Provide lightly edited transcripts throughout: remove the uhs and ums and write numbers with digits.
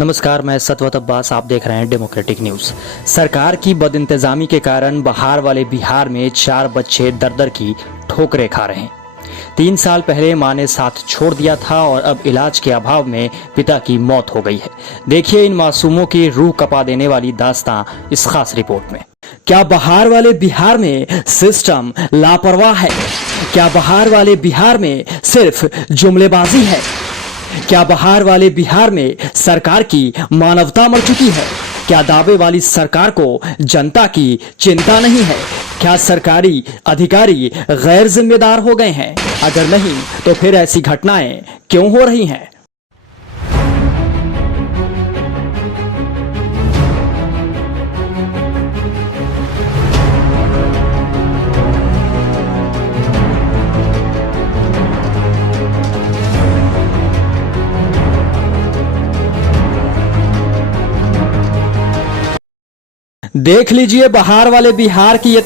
नमस्कार, मैं सतवत अब्बास। आप देख रहे हैं डेमोक्रेटिक न्यूज। सरकार की बदइंतजामी के कारण बहार वाले बिहार में 4 बच्चे दर-दर की ठोकरें खा रहे हैं। 3 साल पहले मां ने साथ छोड़ दिया था और अब इलाज के अभाव में पिता की मौत हो गई है। देखिए इन मासूमों की रूह कपा देने वाली दास्तां इस खास रिपोर्ट में। क्या बहार वाले बिहार में सिस्टम लापरवाह है? क्या बहार वाले बिहार में सिर्फ जुमलेबाजी है? क्या बहार वाले बिहार में सरकार की मानवता मर चुकी है? क्या दावे वाली सरकार को जनता की चिंता नहीं है? क्या सरकारी अधिकारी गैर जिम्मेदार हो गए हैं? अगर नहीं तो फिर ऐसी घटनाएं क्यों हो रही हैं? देख लीजिए बहार वाले बिहार की ये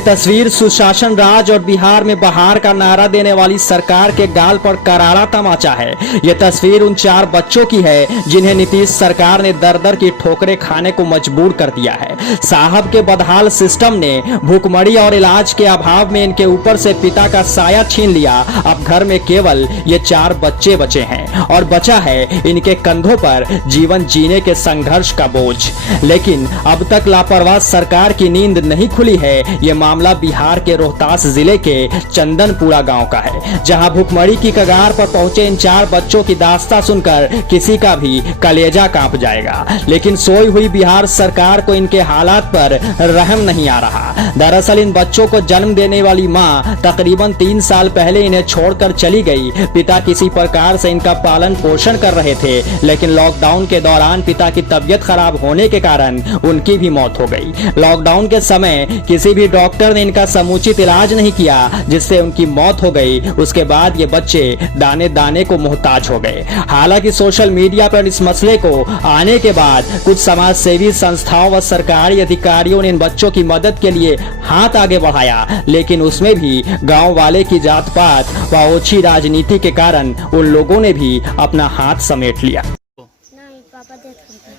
तस्वीर सुशासन राज और बिहार में बहार का नारा देने वाली सरकार के गाल पर करारा तमाचा है। ये तस्वीर उन 4 बच्चों की है जिन्हें नीतीश सरकार ने दर-दर की ठोकरें खाने को मजबूर कर दिया है। साहब के बदहाल सिस्टम ने भूखमरी और इलाज के अभाव में इनके ऊपर से पिता का साया छीन लिया। अब घर में केवल ये 4 बच्चे बचे हैं और बचा है इनके कंधों पर जीवन जीने के संघर्ष का बोझ। लेकिन अब तक लापरवाह सरकार की नींद नहीं खुली है। यह मामला बिहार के रोहतास जिले के चंदनपुरा गांव का है, जहां भूखमरी की कगार पर पहुंचे इन 4 बच्चों की दास्तां सुनकर किसी का भी कलेजा कांप जाएगा। लेकिन सोई हुई बिहार सरकार को इनके हालात पर रहम नहीं आ रहा। दरअसल इन बच्चों को जन्म देने वाली मां तकरीबन 3 साल पहले इन्हें छोड़कर चली गई। पिता किसी प्रकार से इनका पालन पोषण कर रहे थे, लेकिन लॉकडाउन के दौरान पिता की तबीयत खराब होने के कारण उनकी भी मौत हो गई। लॉकडाउन के समय किसी भी डॉक्टर ने इनका समुचित इलाज नहीं किया, जिससे उनकी मौत हो गई। उसके बाद ये बच्चे दाने दाने को मोहताज हो गए। हालांकि सोशल मीडिया पर इस मसले को आने के बाद कुछ समाज सेवी संस्थाओं व सरकारी अधिकारियों ने इन बच्चों की मदद के लिए हाथ आगे बढ़ाया, लेकिन उसमें भी गांव वाले की जात पात व ओछी राजनीति के कारण उन लोगों ने भी अपना हाथ समेट लिया। नहीं, पापा देख रहे थे।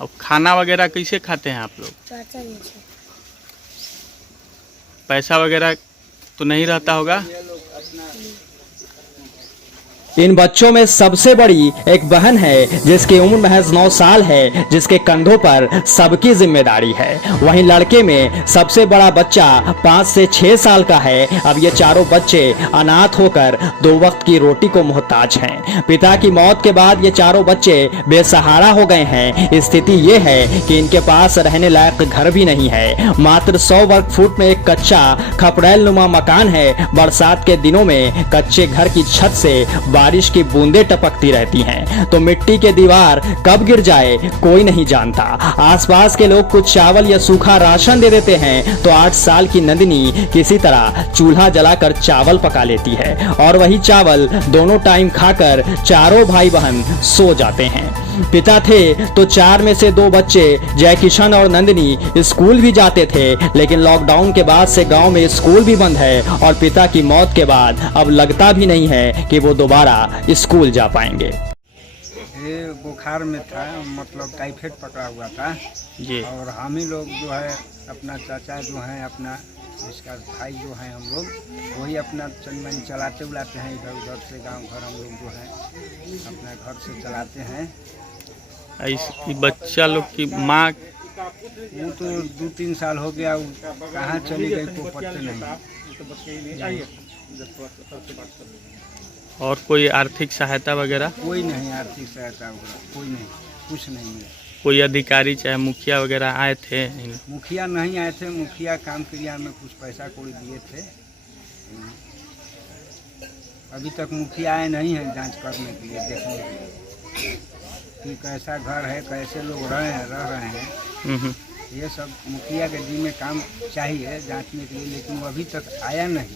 अब खाना वगैरह कैसे खाते हैं आप लोग? चाचा जी से। पैसा वगैरह तो नहीं रहता होगा? इन बच्चों में सबसे बड़ी एक बहन है जिसकी उम्र महज 9 साल है, जिसके कंधों पर सबकी जिम्मेदारी है। वहीं लड़के में सबसे बड़ा बच्चा 5 से 6 साल का है। अब ये चारों बच्चे अनाथ होकर 2 वक्त की रोटी को मोहताज हैं। पिता की मौत के बाद ये चारों बच्चे बेसहारा हो गए हैं। स्थिति ये है कि इनके पास रहने लायक घर भी नहीं है। मात्र 100 वर्ग फुट में एक कच्चा खपड़ैल नुमा मकान है। बरसात के दिनों में कच्चे घर की छत से बारिश की बूंदें टपकती रहती हैं, तो मिट्टी के दीवार कब गिर जाए कोई नहीं जानता। आसपास के लोग कुछ चावल या सूखा राशन दे देते हैं, तो 8 साल की नंदिनी किसी तरह चूल्हा जलाकर चावल पका लेती है और वही चावल दोनों टाइम खाकर चारों भाई बहन सो जाते हैं। पिता थे तो 4 में से 2 बच्चे जय किशन और नंदिनी स्कूल भी जाते थे, लेकिन लॉकडाउन के बाद से गांव में स्कूल भी बंद है और पिता की मौत के बाद अब लगता भी नहीं है कि वो दोबारा स्कूल जा पाएंगे। ये बुखार में था, मतलब टाइफाइड पकड़ा हुआ था जी। और हम ही लोग जो है अपना चाचा जो है अपना इसका भाई जो है हम लोग वही अपना चंदन चलाते उलाते हैं। इधर उधर से गांव घर हम लोग जो है अपना घर से चलाते हैं। इस बच्चा लोग की माँ वो तो 2-3 साल हो गया, कहाँ चली गई को पता नहीं। और कोई आर्थिक सहायता वगैरह? कोई नहीं आर्थिक सहायता वगैरह, कोई नहीं, कुछ नहीं मिला। कोई अधिकारी चाहे मुखिया वगैरह आए थे? मुखिया नहीं आए थे। मुखिया काम क्रिया में कुछ पैसा कोई दिए थे। अभी तक मुखिया आए नहीं हैं जांच करने के लिए, देखने के लिए कि कैसा घर है, कैसे लोग रह रहे हैं। ये सब मुखिया के जिम्मे काम चाहिए जांचने के लिए, लेकिन वो अभी तक आया नहीं।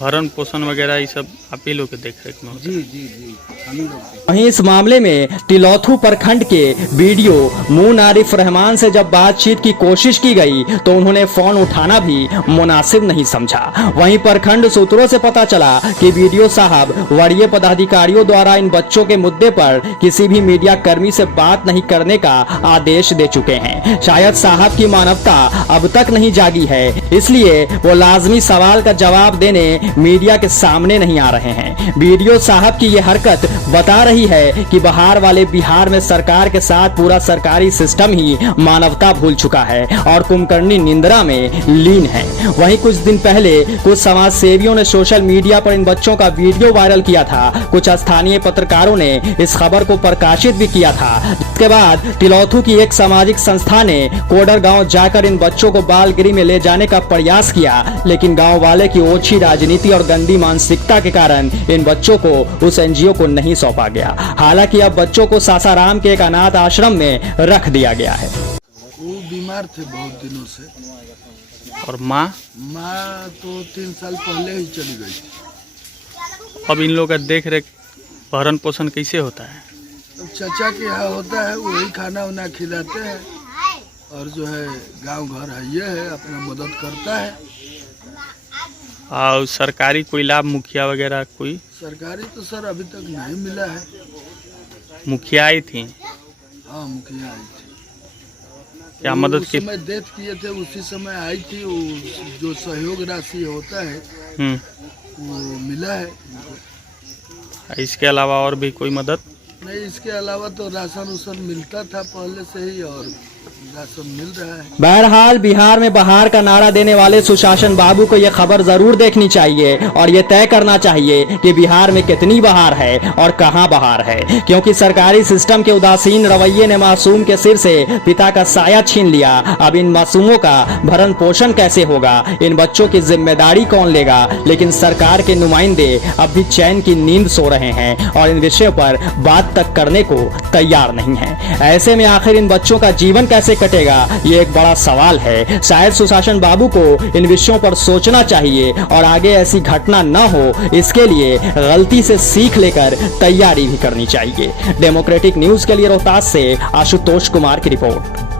भरण पोषण वगैरह ये सब आप ही लोग के देख रेख में होता है। जी जी जी हम ही लोग देखते वहीं इस मामले में तिलौथू प्रखंड के बीडीओ मून आरिफ रहमान से जब बातचीत की कोशिश की गई तो उन्होंने फोन उठाना भी मुनासिब नहीं समझा। वहीं प्रखंड सूत्रों से पता चला कि बीडीओ साहब वरीय पदाधिकारियों द्वारा इन बच्चों के मुद्दे पर किसी भी मीडिया कर्मी से बात नहीं करने का आदेश दे चुके हैं। शायद साहब की मानवता अब तक नहीं जागी है, इसलिए वो लाजमी सवाल का जवाब देने मीडिया के सामने नहीं आ रहे हैं। बीडीओ साहब की ये हरकत बता रही है कि बहार वाले बिहार में सरकार के साथ पूरा सरकारी सिस्टम ही मानवता भूल चुका है और कुंभकर्णी निंद्रा में लीन है। वहीं कुछ दिन पहले कुछ समाज सेवियों ने सोशल मीडिया पर इन बच्चों का वीडियो वायरल किया था। कुछ स्थानीय पत्रकारों ने इस खबर को प्रकाशित भी किया था। इसके बाद तिलौथू की एक सामाजिक संस्था ने कोडर गांव जाकर इन बच्चों को बालगिरी में ले जाने का प्रयास किया, लेकिन गांव वाले की ओछी राजनीति और गंदी मानसिकता के कारण इन बच्चों को उस एनजीओ को नहीं सौंपा गया। हालांकि अब बच्चों को सासाराम के एक अनाथ आश्रम में रख दिया गया है। वो बीमार थे बहुत दिनों से। और माँ माँ तो 3 साल पहले ही चली गई थी। अब इन लोग का देख रेख भरण पोषण कैसे होता है? अब चाचा के यहाँ होता है, वही खाना वाना खिलाते हैं और जो है गांव घर है ये है अपना मदद करता है। और सरकारी कोई लाभ मुखिया वगैरह कोई? सरकारी तो सर अभी तक नहीं मिला है। मुखिया आई थी? हाँ मुखिया आई थी। क्या मदद उस की? समय डेथ किए थे उसी समय आई थी। वो जो सहयोग राशि होता है वो मिला है उनको। इसके अलावा और भी कोई मदद नहीं, इसके अलावा तो राशन उसन मिलता था पहले से ही और राशन मिल रहा है। बहरहाल बिहार में बहार का नारा देने वाले सुशासन बाबू को यह खबर जरूर देखनी चाहिए और ये तय करना चाहिए कि बिहार में कितनी बहार है और कहां बहार है, क्योंकि सरकारी सिस्टम के उदासीन रवैये ने मासूम के सिर से पिता का साया छीन लिया। अब इन मासूमों का भरण पोषण कैसे होगा, इन बच्चों की जिम्मेदारी कौन लेगा? लेकिन सरकार के नुमाइंदे अब भी चैन की नींद सो रहे हैं और इन विषयों पर बात तक करने को तैयार नहीं है। ऐसे में आखिर इन बच्चों का जीवन कैसे कटेगा, ये एक बड़ा सवाल है। शायद सुशासन बाबू को इन विषयों पर सोचना चाहिए और आगे ऐसी घटना न हो इसके लिए गलती से सीख लेकर तैयारी भी करनी चाहिए। डेमोक्रेटिक न्यूज के लिए रोहतास से आशुतोष कुमार की रिपोर्ट।